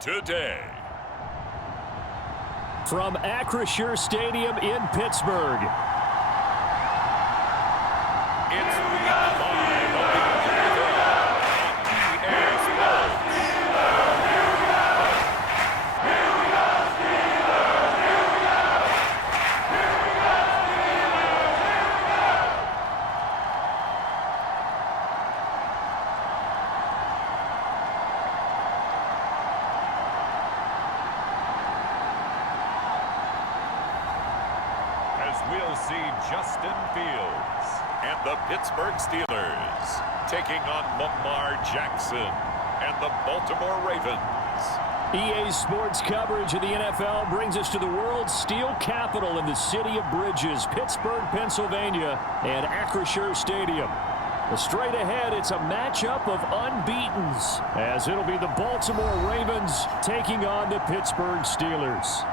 today. From Acrisure Stadium in Pittsburgh. It's week 5 of the NFL on EA Sports. We'll see Justin Fields and the Pittsburgh Steelers taking on Lamar Jackson and the Baltimore Ravens. EA Sports coverage of the NFL brings us to the world's steel capital in the city of bridges, Pittsburgh, Pennsylvania, and Acrisure Stadium. Straight ahead, it's a matchup of unbeatens, as it'll be the Baltimore Ravens taking on the Pittsburgh Steelers.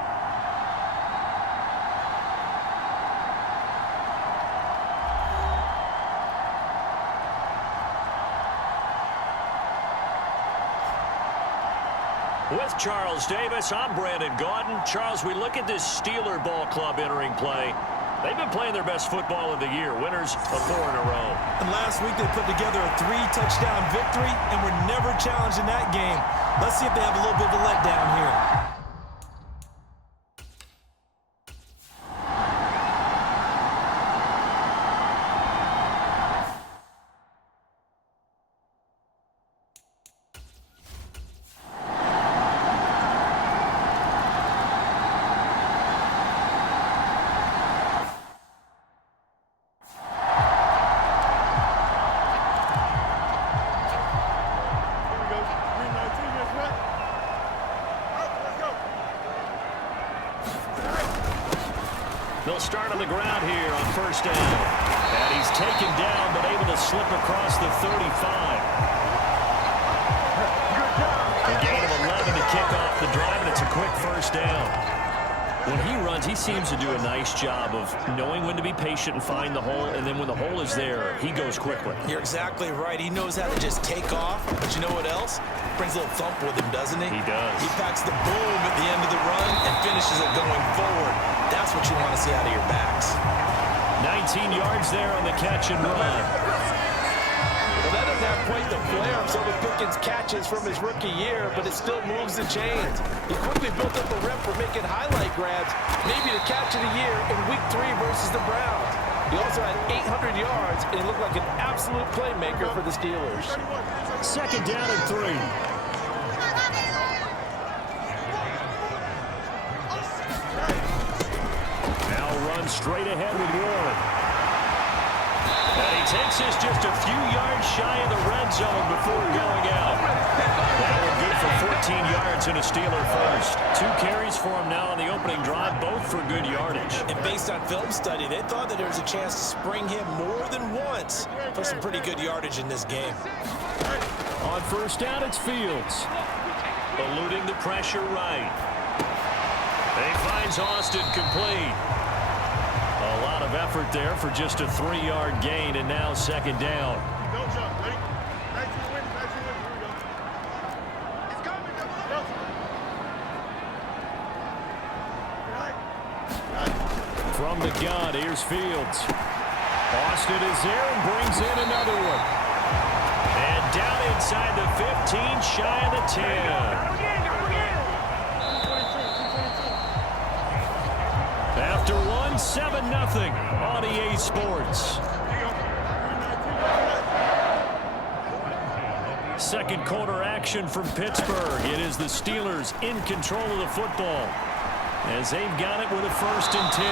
With Charles Davis, I'm Brandon Gaudin. Charles, we look at this Steeler ball club entering play. They've been playing their best football of the year, winners of 4 in a row. And last week they put together a 3-touchdown victory and were never challenged in that game. Let's see if they have a little bit of a letdown here. They'll start on the ground here on first down. And he's taken down, but able to slip across the 35. A gain of 11 to kick off the drive, and it's a quick first down. When he runs, he seems to do a nice job of knowing when to be patient and find the hole, and then when the hole is there, he goes quickly. You're exactly right. He knows how to just take off, but you know what else? Brings a little thump with him, doesn't he? He does. He packs the boom at the end of the run and finishes it going forward. That's what you want to see out of your backs. 19 yards there on the catch and run. Well, that doesn't have quite the flair of some of Pickens' catches from his rookie year, but it still moves the chains. He quickly built up a rep for making highlight grabs, maybe the catch of the year in Week 3 versus the Browns. He also had 800 yards, and he looked like an absolute playmaker for the Steelers. Second down and 3. Now runs straight ahead with Warren. And he takes this just a few yards shy of the red zone before going out. That one good for 14 yards and a Steeler first. 2 carries for him now on the opening drive, both for good yardage. And based on film study, they thought that there was a chance to spring him more than once for some pretty good yardage in this game. On first down, it's Fields. Eluding the pressure right. He finds Austin complete. A lot of effort there for just a 3-yard gain, and now second down. From the gun, here's Fields. Austin is there and brings in another one. And down inside the 15, shy of the 10. After 7-0 on EA Sports. Second quarter action from Pittsburgh. It is the Steelers in control of the football as they've got it with a 1st and 10.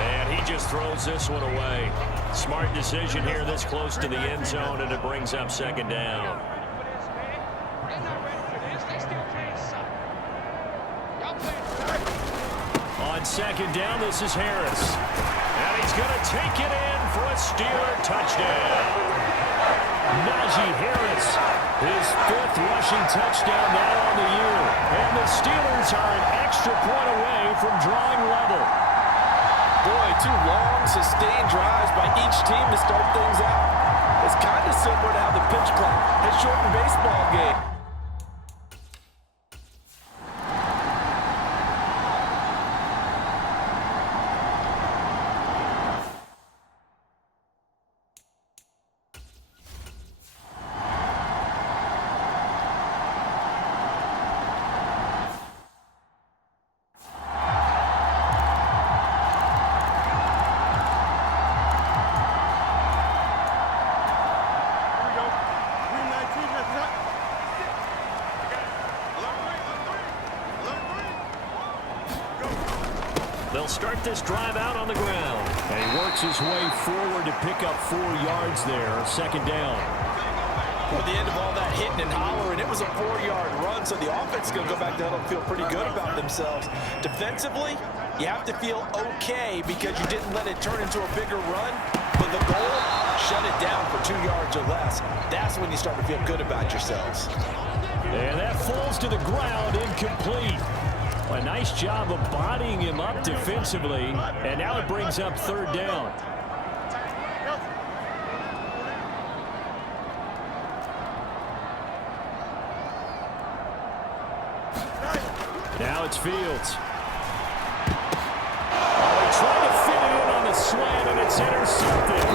And he just throws this one away. Smart decision here this close to the end zone, and it brings up second down. On second down, this is Harris. And he's going to take it in for a Steeler touchdown. Najee Harris, his 5th rushing touchdown now on the year. And the Steelers are an extra point away from drawing level. Boy, 2 long, sustained drives by each team to start things out. It's kind of similar to how the pitch clock has shortened baseball game. start this drive out on the ground. And he works his way forward to pick up 4 yards there. Second down. At the end of all that hitting and hollering, it was a 4-yard run, so the offense is going to go back down and feel pretty good about themselves. Defensively, you have to feel okay because you didn't let it turn into a bigger run, but the goal, shut it down for 2 yards or less. That's when you start to feel good about yourselves. And that falls to the ground, incomplete. A nice job of bodying him up defensively, and now it brings up third down. Now it's Fields. Oh, he tried to fit it in on the slant, and it's intercepted.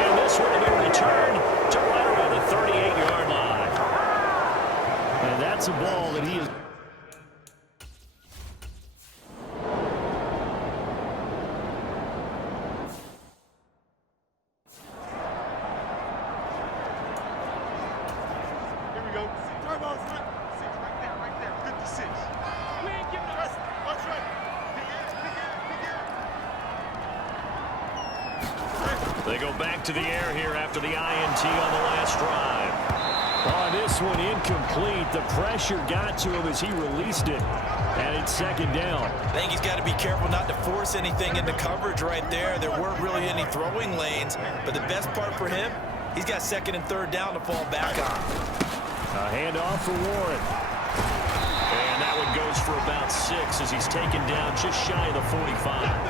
And this one will be returned to right around the 38-yard line. And that's a ball that he is. Here we go. Right there. 56. We ain't giving the rest. That's right. They go back to the air here after the INT on the last drive. Oh, this one incomplete. The pressure got to him as he released it. And it's second down. I think he's got to be careful not to force anything into coverage right there. There weren't really any throwing lanes, but the best part for him, he's got second and third down to fall back on. A handoff for Warren. And that one goes for about 6 as he's taken down just shy of the 45.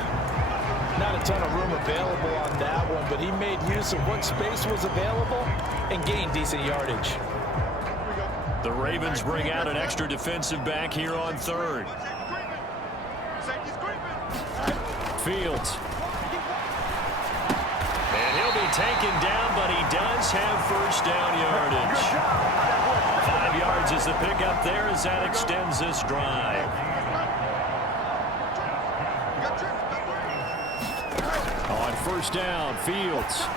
Not a ton of room available on that one, but he made use of what space was available and gained decent yardage. The Ravens bring out an extra defensive back here on third. Fields. And he'll be taken down, but he does have first down yardage. 5 yards is the pickup there as that extends this drive. On first down, Fields.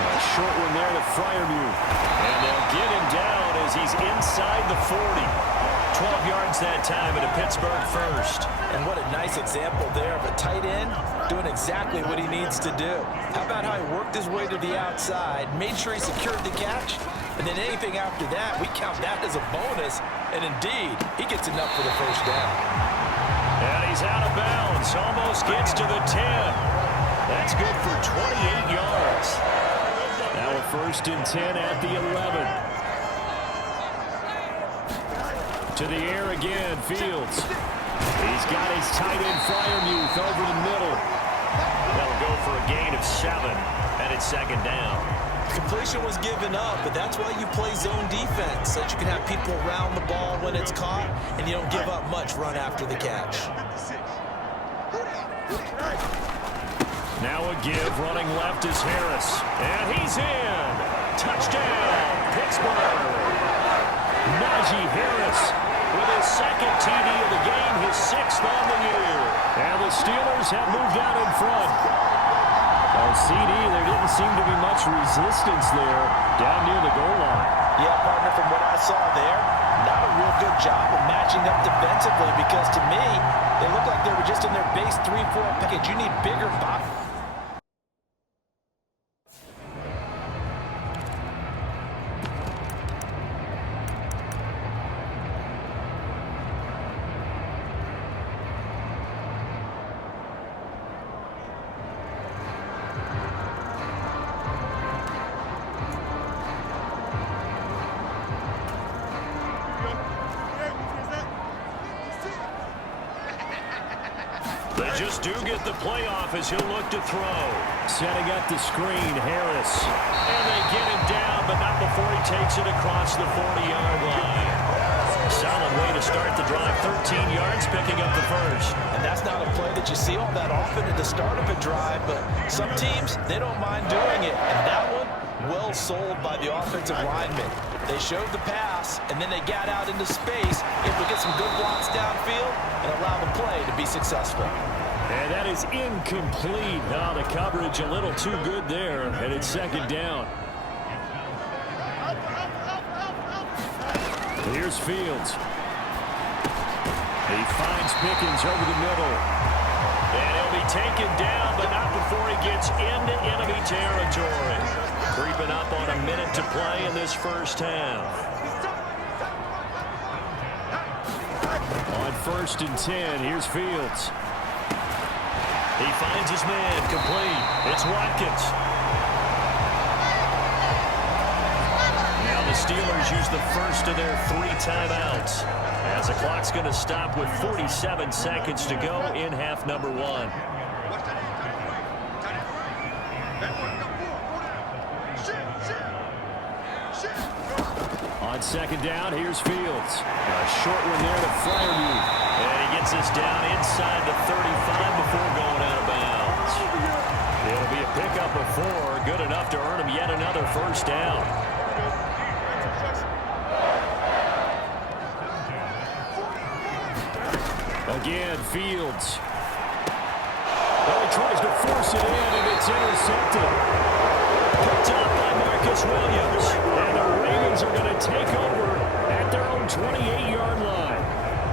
A short one there to Freiermuth. And they'll get him down as he's inside the 40. 12 yards that time at a Pittsburgh first. And what a nice example there of a tight end doing exactly what he needs to do. How about how he worked his way to the outside, made sure he secured the catch, and then anything after that, we count that as a bonus. And indeed, he gets enough for the first down. And he's out of bounds, almost gets to the 10. That's good for 28 yards. Now a first and 10 at the 11. To the air again, Fields. He's got his tight end Freiermuth over the middle. They'll go for a gain of 7, and it's second down. Completion was given up, but that's why you play zone defense, so that you can have people around the ball when it's caught, and you don't give up much run after the catch. Now a give, running left is Harris. And he's in. Touchdown, Pittsburgh. Najee Harris with his second TD of the game, his 6th on the year. And the Steelers have moved out in front. Oh, CD, there didn't seem to be much resistance there down near the goal line. Yeah, partner, from what I saw there, not a real good job of matching up defensively because to me, they look like they were just in their base 3-4 package. You need bigger box. They just do get the playoff as he'll look to throw. Setting up the screen, Harris. And they get him down, but not before he takes it across the 40-yard line. Solid way to start the drive. 13 yards, picking up the first. And that's not a play that you see all that often at the start of a drive, but some teams, they don't mind doing it. And that one, well sold by the offensive lineman. They showed the pass, and then they got out into space, able to get some good blocks downfield, and allow the play to be successful. And that is incomplete. Now the coverage a little too good there, and it's second down. Here's Fields. He finds Pickens over the middle. And he'll be taken down, but not before he gets into enemy territory. Creeping up on a minute to play in this first half. On 1st and 10, here's Fields. He finds his man, complete. It's Watkins. Now the Steelers use the first of their 3 timeouts, as the clock's going to stop with 47 seconds to go in half number 1. On 2nd down, here's Fields. A short one there to Freiermuth. And he gets this down inside the 35 before going out of bounds. It'll be a pickup of 4, good enough to earn him yet another first down. Again, Fields. Well, he tries to force it in, and it's intercepted. Picked up by Marcus Williams. And the Ravens are going to take over at their own 28-yard line.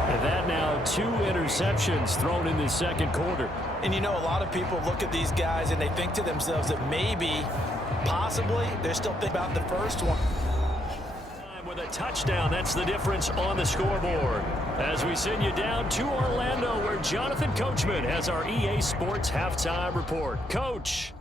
And that now 2 interceptions thrown in the second quarter. And you know, a lot of people look at these guys and they think to themselves that maybe, possibly, they're still thinking about the first one. With a touchdown, that's the difference on the scoreboard. As we send you down to Orlando, where Jonathan Coachman has our EA Sports halftime report. Coach.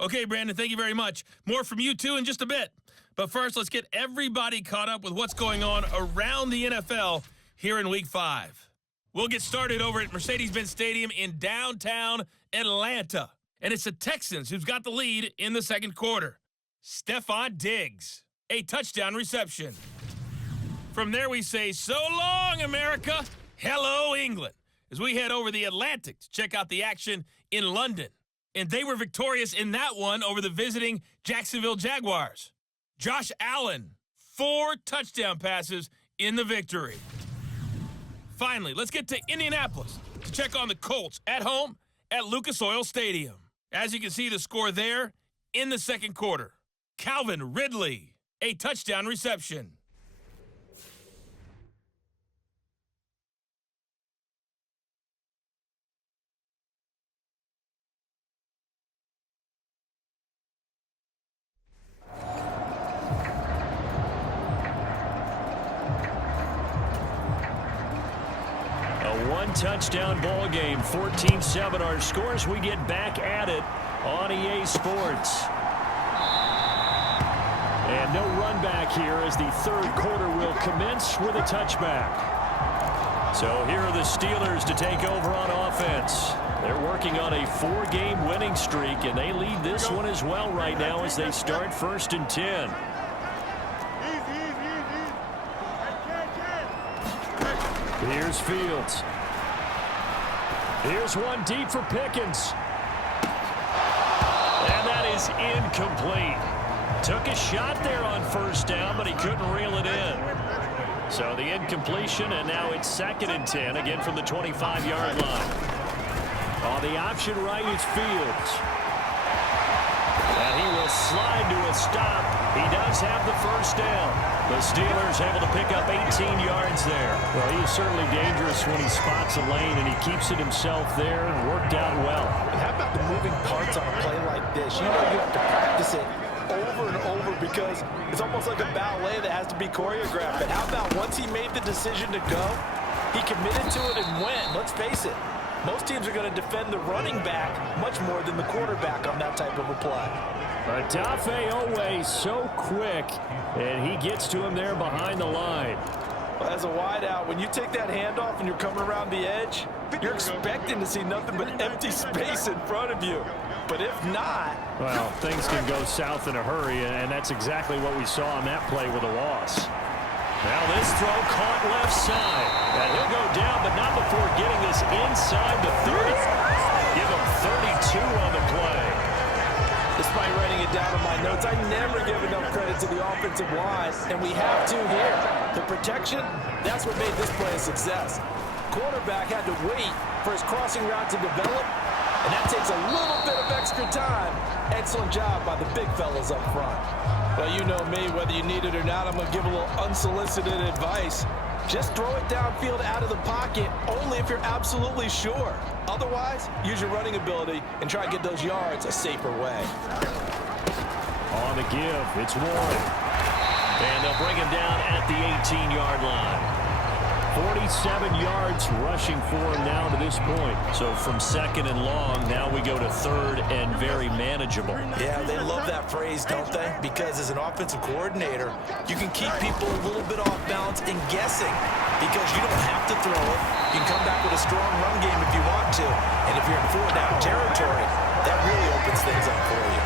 Okay, Brandon, thank you very much. More from you, too, in just a bit. But first, let's get everybody caught up with what's going on around the NFL here in Week 5. We'll get started over at Mercedes-Benz Stadium in downtown Atlanta. And it's the Texans who's got the lead in the second quarter. Stephon Diggs, a touchdown reception. From there, we say, so long, America. Hello, England, as we head over the Atlantic to check out the action in London. And they were victorious in that one over the visiting Jacksonville Jaguars. Josh Allen, 4 touchdown passes in the victory. Finally, let's get to Indianapolis to check on the Colts at home at Lucas Oil Stadium. As you can see, the score there in the second quarter. Calvin Ridley, a touchdown reception. A 1-touchdown ball game, 14-7 our scores. We get back at it on EA Sports. And no run back here as the third quarter will commence with a touchback. So here are the Steelers to take over on offense. They're working on a 4-game winning streak, and they lead this one as well right now as they start 1st and 10. Here's Fields. Here's one deep for Pickens. And that is incomplete. Took a shot there on 1st down, but he couldn't reel it in. So the incompletion, and now it's 2nd and 10, again from the 25-yard line. On the option right is Fields. And he will slide to a stop. He does have the 1st down. The Steelers able to pick up 18 yards there. Well, he is certainly dangerous when he spots a lane, and he keeps it himself there and worked out well. And how about the moving parts on a play like this? You know you have to practice it over and over because it's almost like a ballet that has to be choreographed. But how about once he made the decision to go, he committed to it and went. Let's face it, most teams are going to defend the running back much more than the quarterback on that type of a play. Odafe Oweh so quick, and he gets to him there behind the line. Well, as a wideout, when you take that handoff and you're coming around the edge, you're expecting to see nothing but empty space in front of you. But if not... Well, things can go south in a hurry, and that's exactly what we saw on that play with a loss. Now this throw caught left side. And he'll go down, but not before getting this inside the 30. Give him 32 on the play. Despite writing it down in my notes, I never give enough credit to the offensive line, and we have to here. The protection, that's what made this play a success. Quarterback had to wait for his crossing route to develop, And that takes a little bit of extra time. Excellent job by the big fellas up front. Well, you know me, whether you need it or not, I'm going to give a little unsolicited advice. Just throw it downfield out of the pocket, only if you're absolutely sure. Otherwise, use your running ability and try to get those yards a safer way. On the give, it's Warren. And they'll bring him down at the 18-yard line. 47 yards rushing for him now to this point. So from second and long, now we go to third and very manageable. Yeah, they love that phrase, don't they? Because as an offensive coordinator, you can keep people a little bit off balance and guessing because you don't have to throw it. You can come back with a strong run game if you want to. And if you're in four-down territory, that really opens things up for you.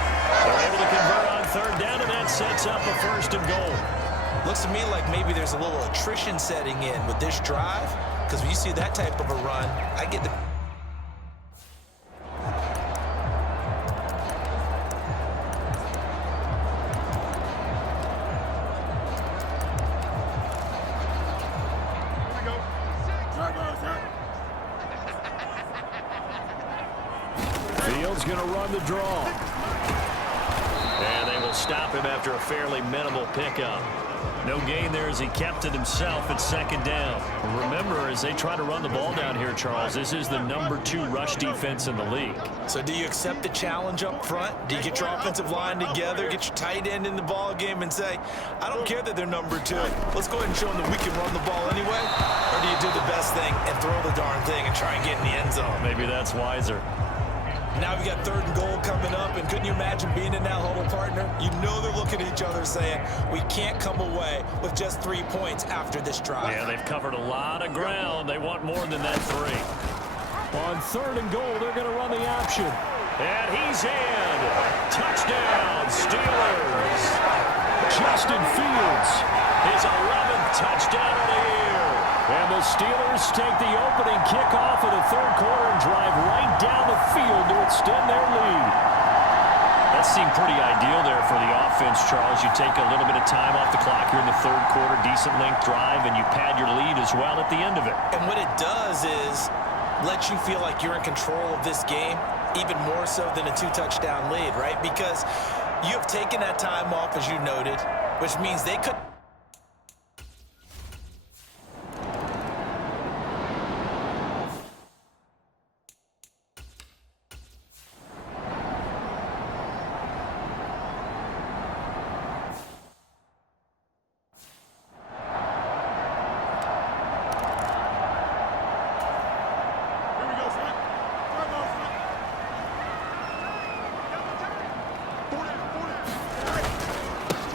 They're able to convert on third down, and that sets up a first and goal. Looks to me like maybe there's a little attrition setting in with this drive, because when you see that type of a run, I get the... Fields going to run the draw. And they will stop him after a fairly minimal pickup. No gain there as he kept it himself at second down. Remember, as they try to run the ball down here, Charles, this is the #2 rush defense in the league. So do you accept the challenge up front? Do you get your offensive line together, get your tight end in the ball game and say, I don't care that they're #2. Let's go ahead and show them that we can run the ball anyway? Or do you do the best thing and throw the darn thing and try and get in the end zone? Maybe that's wiser. Now we got third and goal coming up, and couldn't you imagine being in that huddle, partner? You know they're looking at each other saying, we can't come away with just 3 points after this drive. Yeah, they've covered a lot of ground. They want more than that 3. On third and goal, they're going to run the option. And he's in. Touchdown, Steelers. Justin Fields, his 11th touchdown of the year. And the Steelers take the opening kickoff of the third quarter and drive right down the field to extend their lead. That seemed pretty ideal there for the offense, Charles. You take a little bit of time off the clock here in the third quarter, decent length drive, and you pad your lead as well at the end of it. And what it does is let you feel like you're in control of this game, even more so than a 2-touchdown lead, right? Because you have taken that time off, as you noted, which means they could...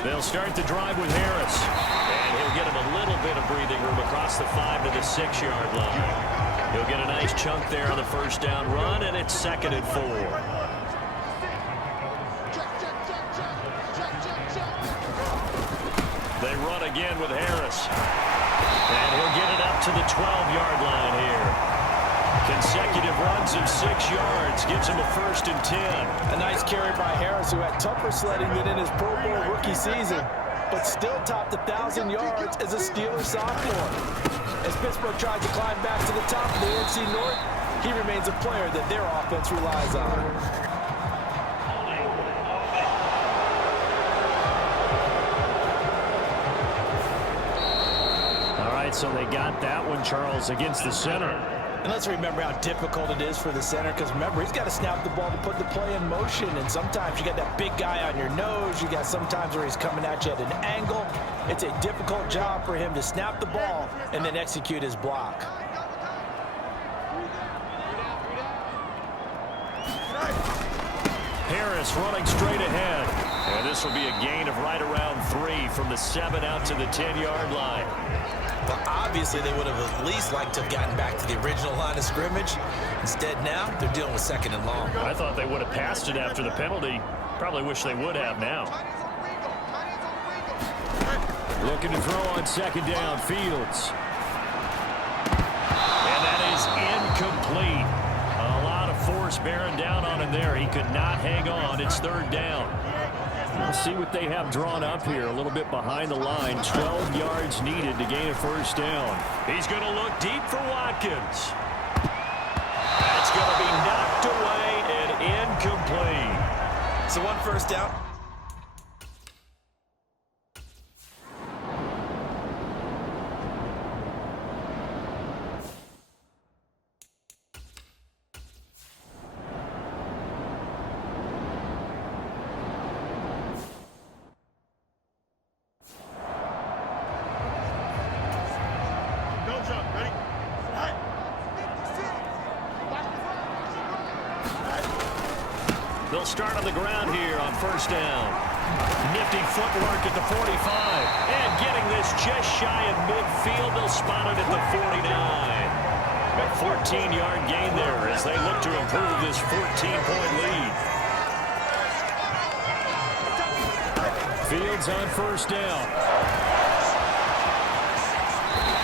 They'll start the drive with Harris. And he'll get him a little bit of breathing room across the 5 to the 6-yard line. He'll get a nice chunk there on the first down run, and it's 2nd and 4. They run again with Harris. And he'll get it up to the 12-yard line here. Consecutive runs of 6 yards gives him a 1st and 10. A nice carry by Harris, who had tougher sledding than in his Pro Bowl rookie season, but still topped 1,000 yards as a Steelers sophomore. As Pittsburgh tries to climb back to the top of the NFC North, he remains a player that their offense relies on. All right, so they got that one, Charles, against the center. And let's remember how difficult it is for the center, because remember, he's got to snap the ball to put the play in motion, and sometimes you got that big guy on your nose. You got sometimes where he's coming at you at an angle. It's a difficult job for him to snap the ball and then execute his block. Harris running straight ahead. And this will be a gain of right around 3 from the 7 out to the 10-yard line. But obviously they would have at least liked to have gotten back to the original line of scrimmage. Instead now, they're dealing with 2nd and long. I thought they would have passed it after the penalty. Probably wish they would have now. Looking to throw on 2nd down, Fields. And that is incomplete. A lot of force bearing down on him there. He could not hang on. It's 3rd down. We'll see what they have drawn up here. A little bit behind the line. 12 yards needed to gain a 1st down. He's going to look deep for Watkins. That's going to be knocked away first down. Don't jump. Ready? Right. They'll start on the ground here on first down. Nifty footwork at the 45. And getting this just shy of midfield, they'll spot it at the 49. A 14-yard gain there as they look to improve this 14-point lead. Fields on first down.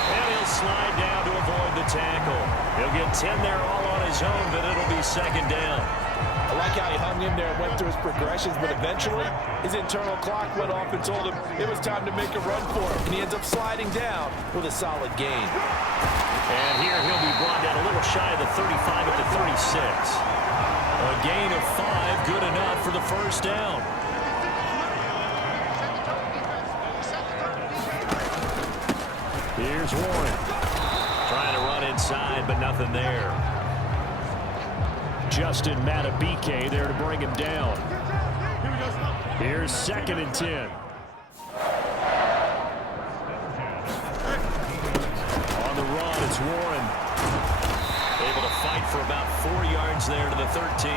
And he'll slide down to avoid the tackle. He'll get 10 there all on his own, but it'll be second down. I like how he hung in there and went through his progressions, but eventually his internal clock went off and told him it was time to make a run for it, and he ends up sliding down with a solid gain. And here he'll be brought down a little shy of the 35 at the 36. A gain of 5, good enough for the first down. Here's Warren. Trying to run inside, but nothing there. Justin Matabike there to bring him down. Here's 2nd and 10. On the run, it's Warren. Able to fight for about 4 yards there to the 13.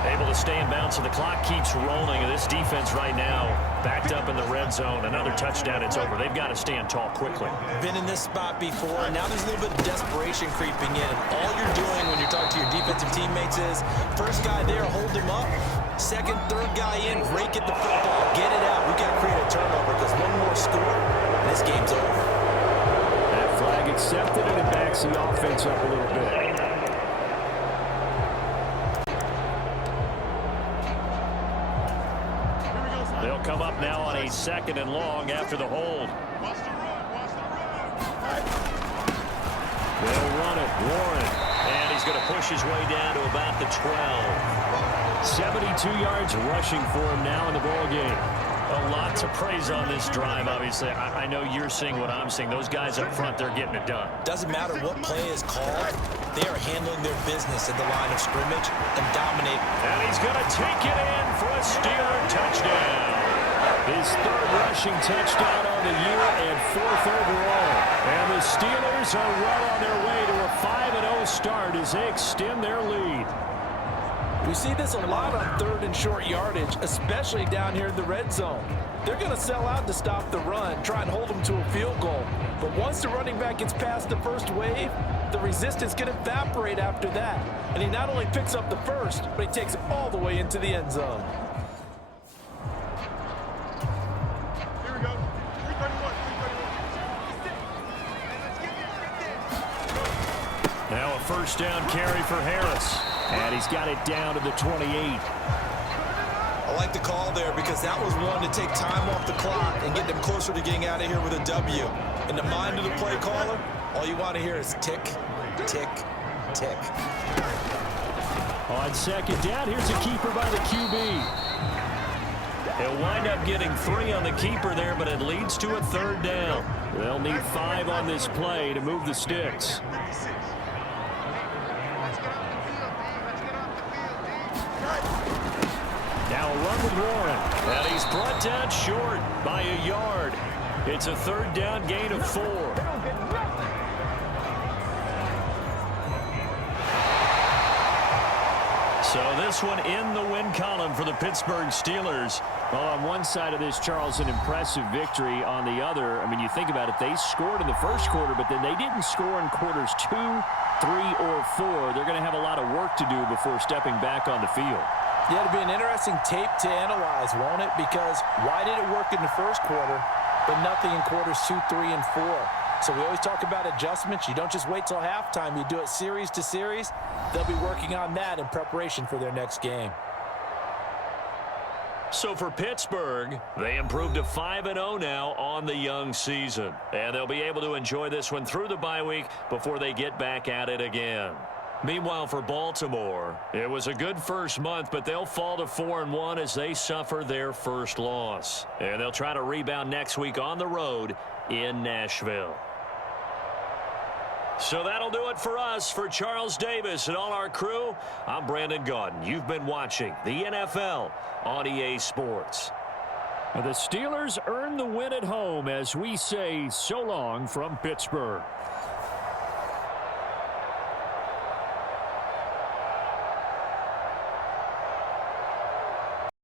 Able to stay in bounds, so the clock keeps rolling. And this defense right now backed up in the red zone. Another touchdown, it's over. They've got to stand tall quickly. Been in this spot before, and now there's a little bit of desperation creeping in. All you're doing when you're talking to your defensive teammates is, first guy there, hold him up. Second, third guy in, rake at the football, get it out. We've got to create a turnover because one more score, and this game's over. That flag accepted, and it backs the offense up a little bit. They'll come up now on a 2nd and long after the hold. Watch the run. Watch the run. They'll run it. Warren. And he's going to push his way down to about the 12. 72 yards rushing for him now in the ball game. A lot to praise on this drive, obviously. I know you're seeing what I'm seeing. Those guys up front, they're getting it done. Doesn't matter what play is called. They are handling their business at the line of scrimmage and dominating. And he's going to take it in for a Steeler touchdown. His 3rd rushing touchdown on the year and 4th overall. And the Steelers are well on their way to a 5-0 start as they extend their lead. We see this a lot on 3rd and short yardage, especially down here in the red zone. They're going to sell out to stop the run, try and hold them to a field goal. But once the running back gets past the first wave, the resistance can evaporate after that. And he not only picks up the first, but he takes it all the way into the end zone. Here we go. 331. 331. Now a first down carry for Harris. And he's got it down to the 28. I like the call there because that was one to take time off the clock and get them closer to getting out of here with a W. In the mind of the play caller, all you want to hear is tick, tick, tick. On 2nd down, here's a keeper by the QB. He'll wind up getting 3 on the keeper there, but it leads to a 3rd down. They'll need 5 on this play to move the sticks. Now a run with Warren. And he's brought down short by a yard. It's a 3rd down gain of 4. So this one in the win column for the Pittsburgh Steelers. Well, on one side of this, Charles, an impressive victory. On the other, I mean, you think about it, they scored in the first quarter, but then they didn't score in quarters 2, 3, or 4. They're going to have a lot of work to do before stepping back on the field. Yeah, it'll be an interesting tape to analyze, won't it? Because why did it work in the first quarter, but nothing in quarters 2, 3, and 4? So we always talk about adjustments. You don't just wait till halftime. You do it series to series. They'll be working on that in preparation for their next game. So for Pittsburgh, they improved to 5-0 now on the young season. And they'll be able to enjoy this one through the bye week before they get back at it again. Meanwhile, for Baltimore, it was a good first month, but they'll fall to 4-1 as they suffer their first loss. And they'll try to rebound next week on the road in Nashville. So that'll do it for us. For Charles Davis and all our crew, I'm Brandon Gaudin. You've been watching the NFL on EA Sports. The Steelers earn the win at home as we say so long from Pittsburgh.